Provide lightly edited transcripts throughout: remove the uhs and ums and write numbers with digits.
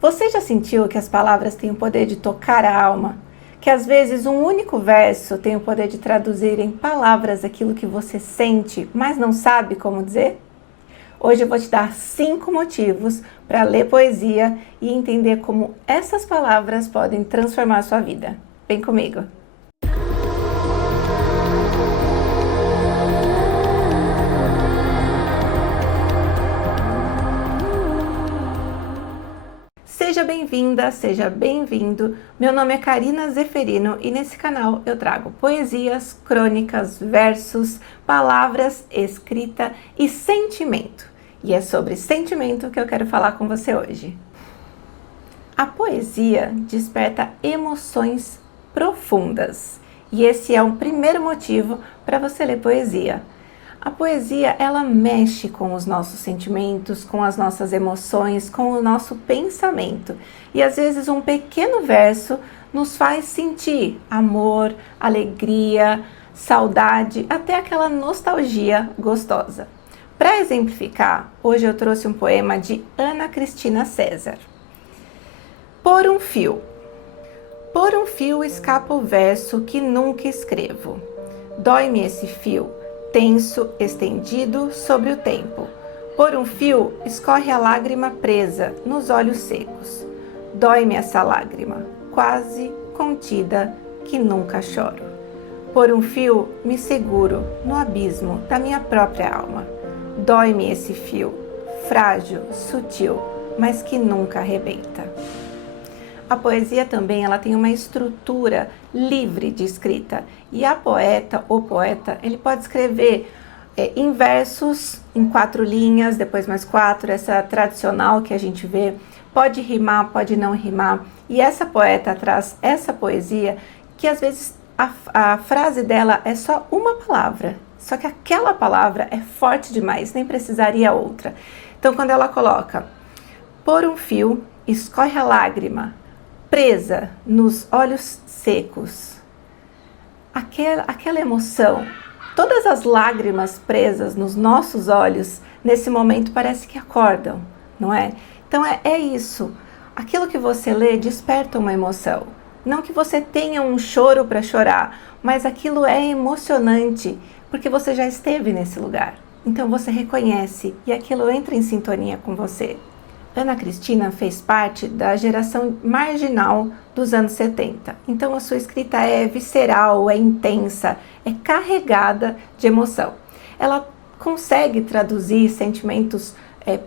Você já sentiu que as palavras têm o poder de tocar a alma? Que às vezes um único verso tem o poder de traduzir em palavras aquilo que você sente, mas não sabe como dizer? Hoje eu vou te dar 5 motivos para ler poesia e entender como essas palavras podem transformar a sua vida. Vem comigo! Seja bem-vinda, seja bem-vindo. Meu nome é Karina Zeferino e nesse canal eu trago poesias, crônicas, versos, palavras, escrita e sentimento. E é sobre sentimento que eu quero falar com você hoje. A poesia desperta emoções profundas e esse é o primeiro motivo para você ler poesia. A poesia, ela mexe com os nossos sentimentos, com as nossas emoções, com o nosso pensamento. E às vezes um pequeno verso nos faz sentir amor, alegria, saudade, até aquela nostalgia gostosa. Para exemplificar, hoje eu trouxe um poema de Ana Cristina César. Por um fio. Por um fio escapa o verso que nunca escrevo. Dói-me esse fio, tenso, estendido sobre o tempo. Por um fio escorre a lágrima presa nos olhos secos. Dói-me essa lágrima, quase contida, que nunca choro. Por um fio me seguro no abismo da minha própria alma. Dói-me esse fio, frágil, sutil, mas que nunca arrebenta. A poesia também ela tem uma estrutura livre de escrita e a poeta ou poeta ele pode escrever em versos, em 4 linhas, depois mais 4, essa tradicional que a gente vê, pode rimar, pode não rimar e essa poeta traz essa poesia que às vezes a frase dela é só uma palavra, só que aquela palavra é forte demais, nem precisaria outra. Então quando ela coloca, por um fio escorre a lágrima, presa nos olhos secos, aquela emoção, todas as lágrimas presas nos nossos olhos, nesse momento parece que acordam, não é? Então é isso, aquilo que você lê desperta uma emoção, não que você tenha um choro para chorar, mas aquilo é emocionante, porque você já esteve nesse lugar, então você reconhece e aquilo entra em sintonia com você. Ana Cristina fez parte da geração marginal dos anos 70, então a sua escrita é visceral, é intensa, é carregada de emoção. Ela consegue traduzir sentimentos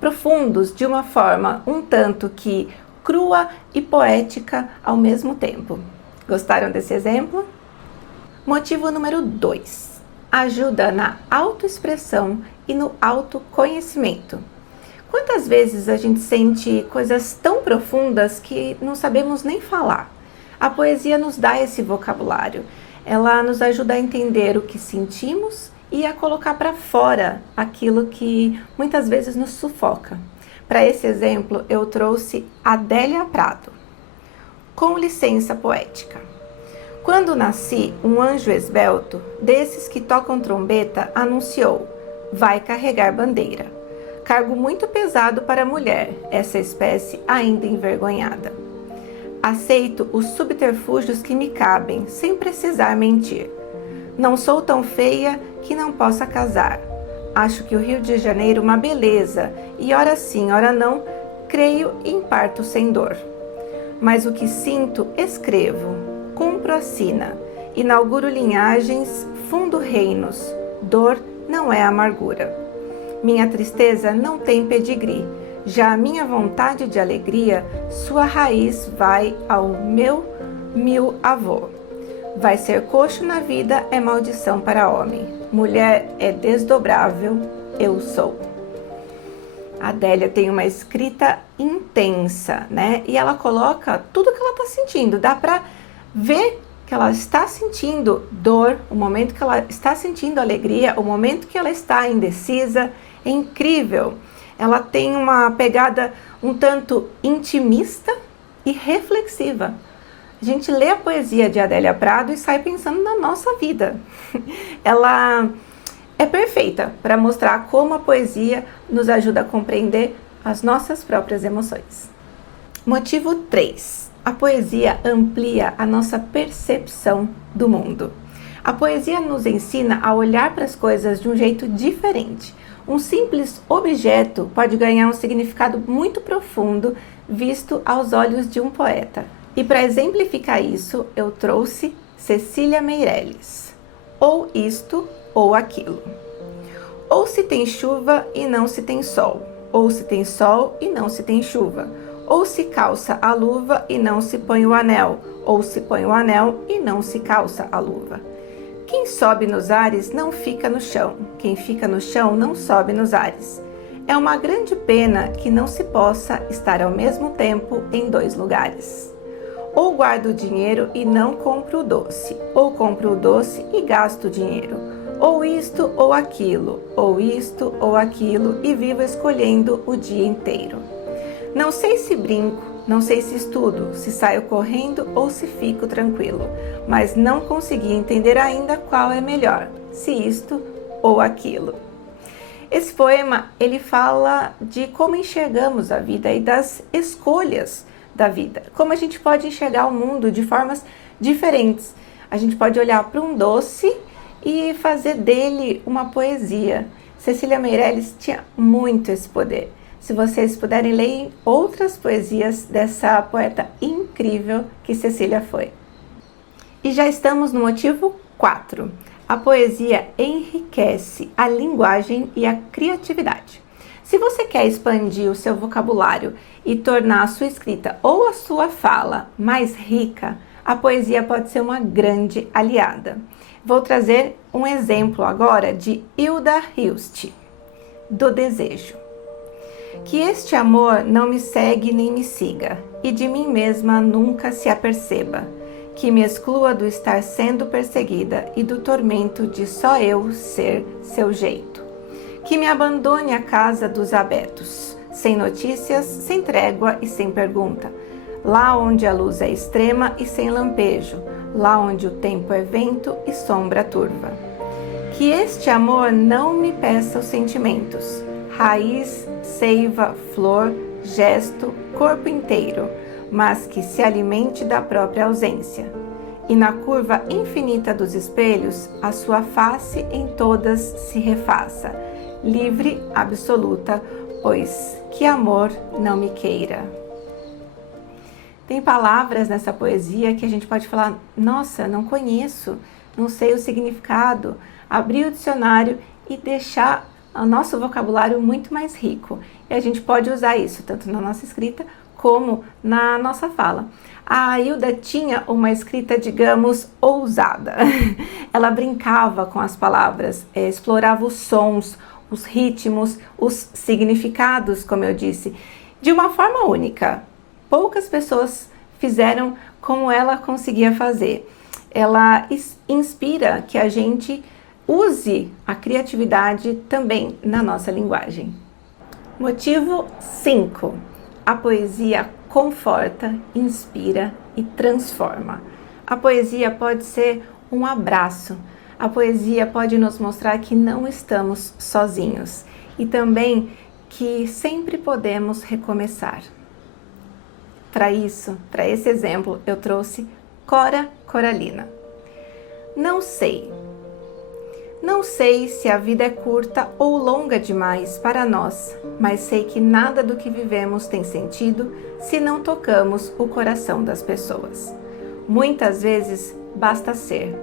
profundos de uma forma um tanto que crua e poética ao mesmo tempo. Gostaram desse exemplo? Motivo número 2. Ajuda na autoexpressão e no autoconhecimento. Quantas vezes a gente sente coisas tão profundas que não sabemos nem falar? A poesia nos dá esse vocabulário. Ela nos ajuda a entender o que sentimos e a colocar para fora aquilo que muitas vezes nos sufoca. Para esse exemplo, eu trouxe Adélia Prado. Com licença poética. Quando nasci, um anjo esbelto, desses que tocam trombeta, anunciou: vai carregar bandeira. Cargo muito pesado para a mulher, essa espécie ainda envergonhada. Aceito os subterfúgios que me cabem, sem precisar mentir. Não sou tão feia que não possa casar. Acho que o Rio de Janeiro uma beleza, e ora sim, ora não, creio em parto sem dor. Mas o que sinto, escrevo, cumpro a sina, inauguro linhagens, fundo reinos, dor não é amargura. Minha tristeza não tem pedigree, já a minha vontade de alegria, sua raiz vai ao meu avô. Vai ser coxo na vida é maldição para homem, mulher é desdobrável, eu sou. A Adélia tem uma escrita intensa, né? E ela coloca tudo que ela está sentindo, dá para ver que ela está sentindo dor, o momento que ela está sentindo alegria, o momento que ela está indecisa. É incrível, ela tem uma pegada um tanto intimista e reflexiva. A gente lê a poesia de Adélia Prado e sai pensando na nossa vida. Ela é perfeita para mostrar como a poesia nos ajuda a compreender as nossas próprias emoções. Motivo 3. A poesia amplia a nossa percepção do mundo. A poesia nos ensina a olhar para as coisas de um jeito diferente. Um simples objeto pode ganhar um significado muito profundo visto aos olhos de um poeta. E para exemplificar isso, eu trouxe Cecília Meirelles. Ou isto ou aquilo. Ou se tem chuva e não se tem sol. Ou se tem sol e não se tem chuva. Ou se calça a luva e não se põe o anel. Ou se põe o anel e não se calça a luva. Quem sobe nos ares não fica no chão. Quem fica no chão não sobe nos ares. É uma grande pena que não se possa estar ao mesmo tempo em dois lugares. Ou guardo o dinheiro e não compro o doce. Ou compro o doce e gasto o dinheiro. Ou isto ou aquilo. Ou isto ou aquilo e vivo escolhendo o dia inteiro. Não sei se brinco, não sei se estudo, se saio correndo ou se fico tranquilo, mas não consegui entender ainda qual é melhor, se isto ou aquilo. Esse poema, ele fala de como enxergamos a vida e das escolhas da vida, como a gente pode enxergar o mundo de formas diferentes. A gente pode olhar para um doce e fazer dele uma poesia. Cecília Meirelles tinha muito esse poder. Se vocês puderem ler outras poesias dessa poeta incrível que Cecília foi. E já estamos no motivo 4. A poesia enriquece a linguagem e a criatividade. Se você quer expandir o seu vocabulário e tornar a sua escrita ou a sua fala mais rica, a poesia pode ser uma grande aliada. Vou trazer um exemplo agora de Hilda Hilst, do Desejo. Que este amor não me segue nem me siga, e de mim mesma nunca se aperceba, que me exclua do estar sendo perseguida e do tormento de só eu ser seu jeito. Que me abandone a casa dos abetos, sem notícias, sem trégua e sem pergunta, lá onde a luz é extrema e sem lampejo, lá onde o tempo é vento e sombra turva. Que este amor não me peça os sentimentos, raiz, seiva, flor, gesto, corpo inteiro, mas que se alimente da própria ausência. E na curva infinita dos espelhos, a sua face em todas se refaça, livre, absoluta, pois que amor não me queira. Tem palavras nessa poesia que a gente pode falar, nossa, não conheço, não sei o significado, abrir o dicionário e deixar o nosso vocabulário muito mais rico. E a gente pode usar isso tanto na nossa escrita como na nossa fala. A Hilda tinha uma escrita, digamos, ousada. Ela brincava com as palavras, explorava os sons, os ritmos, os significados, como eu disse, de uma forma única. Poucas pessoas fizeram como ela conseguia fazer. Ela inspira que a gente use a criatividade também na nossa linguagem. Motivo 5. A poesia conforta, inspira e transforma. A poesia pode ser um abraço. A poesia pode nos mostrar que não estamos sozinhos e também que sempre podemos recomeçar. Para isso, para esse exemplo, eu trouxe Cora Coralina. Não sei se a vida é curta ou longa demais para nós, mas sei que nada do que vivemos tem sentido se não tocamos o coração das pessoas. Muitas vezes basta ser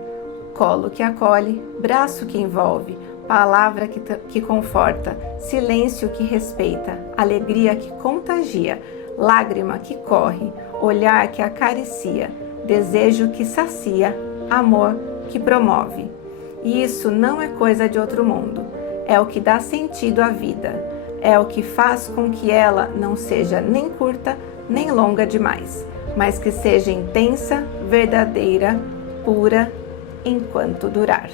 colo que acolhe, braço que envolve, palavra que conforta, silêncio que respeita, alegria que contagia, lágrima que corre, olhar que acaricia, desejo que sacia, amor que promove. E isso não é coisa de outro mundo, é o que dá sentido à vida, é o que faz com que ela não seja nem curta nem longa demais, mas que seja intensa, verdadeira, pura, enquanto durar.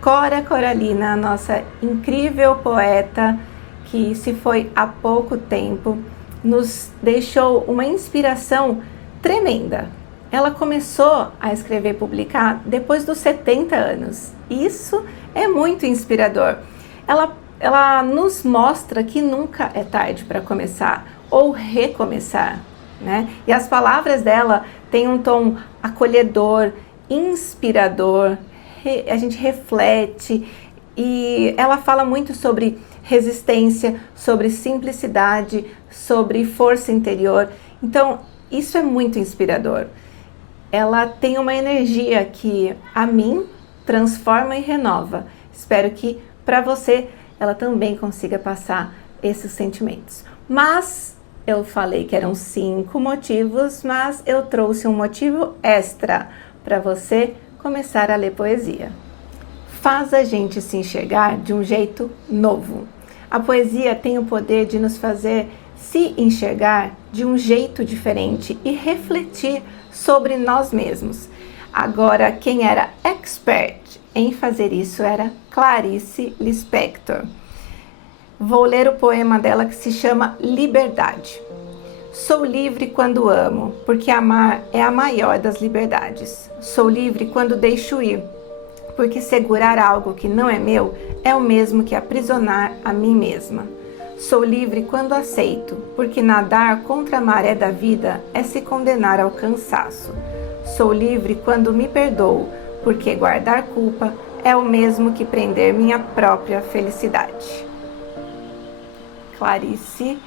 Cora Coralina, a nossa incrível poeta que se foi há pouco tempo, nos deixou uma inspiração tremenda. Ela começou a escrever e publicar depois dos 70 anos. Isso é muito inspirador. Ela nos mostra que nunca é tarde para começar. ou recomeçar, né? E as palavras dela têm um tom acolhedor, inspirador, a gente reflete, e ela fala muito sobre resistência, sobre simplicidade, sobre força interior. Então, isso é muito inspirador. Ela tem uma energia que a mim transforma e renova. Espero que para você ela também consiga passar esses sentimentos. Mas eu falei que eram 5 motivos, mas eu trouxe um motivo extra para você começar a ler poesia. Faz a gente se enxergar de um jeito novo. A poesia tem o poder de nos fazer se enxergar de um jeito diferente e refletir sobre nós mesmos. Agora, quem era expert em fazer isso era Clarice Lispector. Vou ler o poema dela que se chama Liberdade. Sou livre quando amo, porque amar é a maior das liberdades. Sou livre quando deixo ir, porque segurar algo que não é meu é o mesmo que aprisionar a mim mesma. Sou livre quando aceito, porque nadar contra a maré da vida é se condenar ao cansaço. Sou livre quando me perdoo, porque guardar culpa é o mesmo que prender minha própria felicidade. Clarice,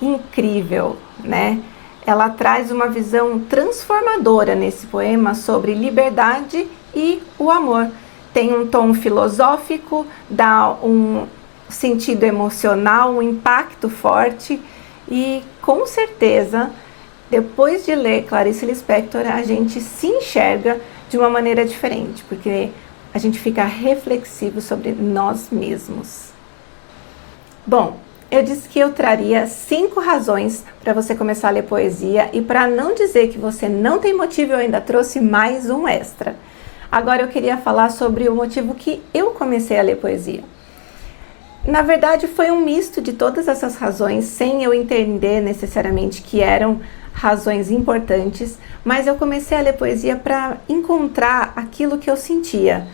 incrível, né? Ela traz uma visão transformadora nesse poema sobre liberdade e o amor. Tem um tom filosófico, dá um sentido emocional, um impacto forte e, com certeza, depois de ler Clarice Lispector, a gente se enxerga de uma maneira diferente, porque a gente fica reflexivo sobre nós mesmos. Bom, eu disse que eu traria 5 razões para você começar a ler poesia e para não dizer que você não tem motivo, eu ainda trouxe mais um extra. Agora eu queria falar sobre o motivo que eu comecei a ler poesia. Na verdade, foi um misto de todas essas razões, sem eu entender necessariamente que eram razões importantes, mas eu comecei a ler poesia para encontrar aquilo que eu sentia,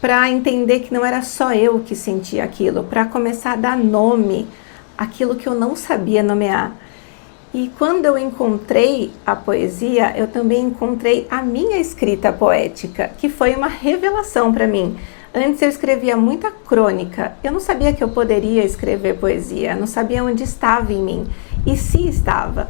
para entender que não era só eu que sentia aquilo, para começar a dar nome àquilo que eu não sabia nomear. E quando eu encontrei a poesia, eu também encontrei a minha escrita poética, que foi uma revelação para mim. Antes eu escrevia muita crônica, eu não sabia que eu poderia escrever poesia, não sabia onde estava em mim, e se estava.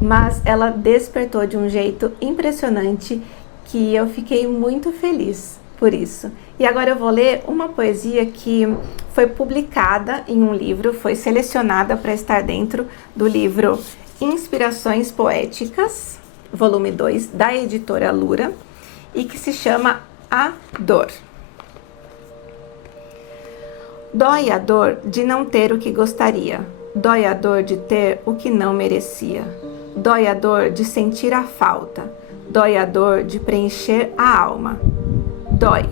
Mas ela despertou de um jeito impressionante que eu fiquei muito feliz por isso. E agora eu vou ler uma poesia que foi publicada em um livro, foi selecionada para estar dentro do livro Inspirações Poéticas, volume 2, da editora Lura, e que se chama A Dor. Dói a dor de não ter o que gostaria, dói a dor de ter o que não merecia, dói a dor de sentir a falta, dói a dor de preencher a alma. Dói,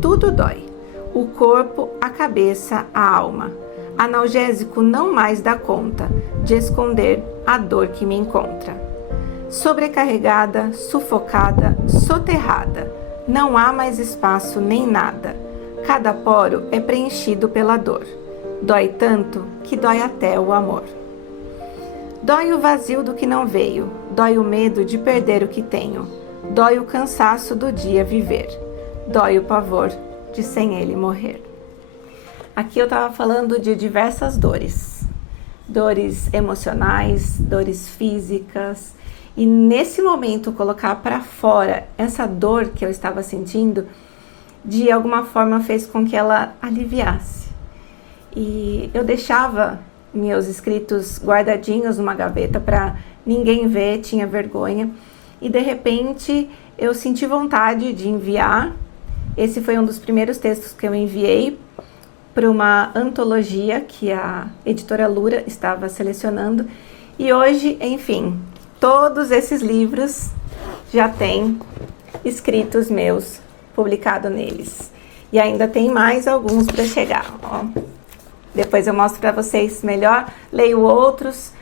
tudo dói, o corpo, a cabeça, a alma. Analgésico não mais dá conta de esconder a dor que me encontra. Sobrecarregada, sufocada, soterrada, não há mais espaço nem nada. Cada poro é preenchido pela dor. Dói tanto que dói até o amor. Dói o vazio do que não veio, dói o medo de perder o que tenho, dói o cansaço do dia viver, dói o pavor de sem ele morrer. Aqui eu estava falando de diversas dores, dores emocionais, dores físicas, e nesse momento colocar para fora essa dor que eu estava sentindo, de alguma forma fez com que ela aliviasse. E eu deixava meus escritos guardadinhos numa gaveta para ninguém ver, tinha vergonha. E de repente eu senti vontade de enviar. Esse foi um dos primeiros textos que eu enviei para uma antologia que a editora Lura estava selecionando. E hoje, enfim, todos esses livros já têm escritos meus publicados neles. E ainda tem mais alguns para chegar, ó. Depois eu mostro para vocês melhor. Leio outros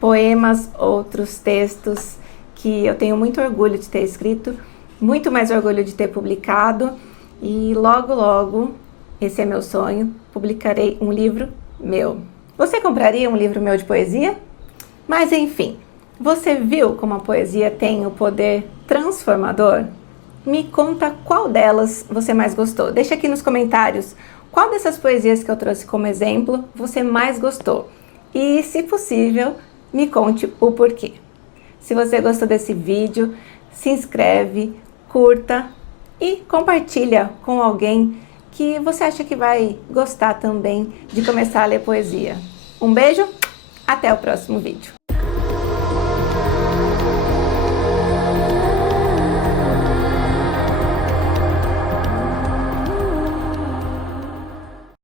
poemas, outros textos que eu tenho muito orgulho de ter escrito, muito mais orgulho de ter publicado. E logo, logo, esse é meu sonho, publicarei um livro meu. Você compraria um livro meu de poesia? Mas enfim, você viu como a poesia tem o poder transformador? Me conta qual delas você mais gostou. Deixa aqui nos comentários qual dessas poesias que eu trouxe como exemplo você mais gostou. E, se possível, me conte o porquê. Se você gostou desse vídeo, se inscreve, curta e compartilha com alguém que você acha que vai gostar também de começar a ler poesia. Um beijo, até o próximo vídeo.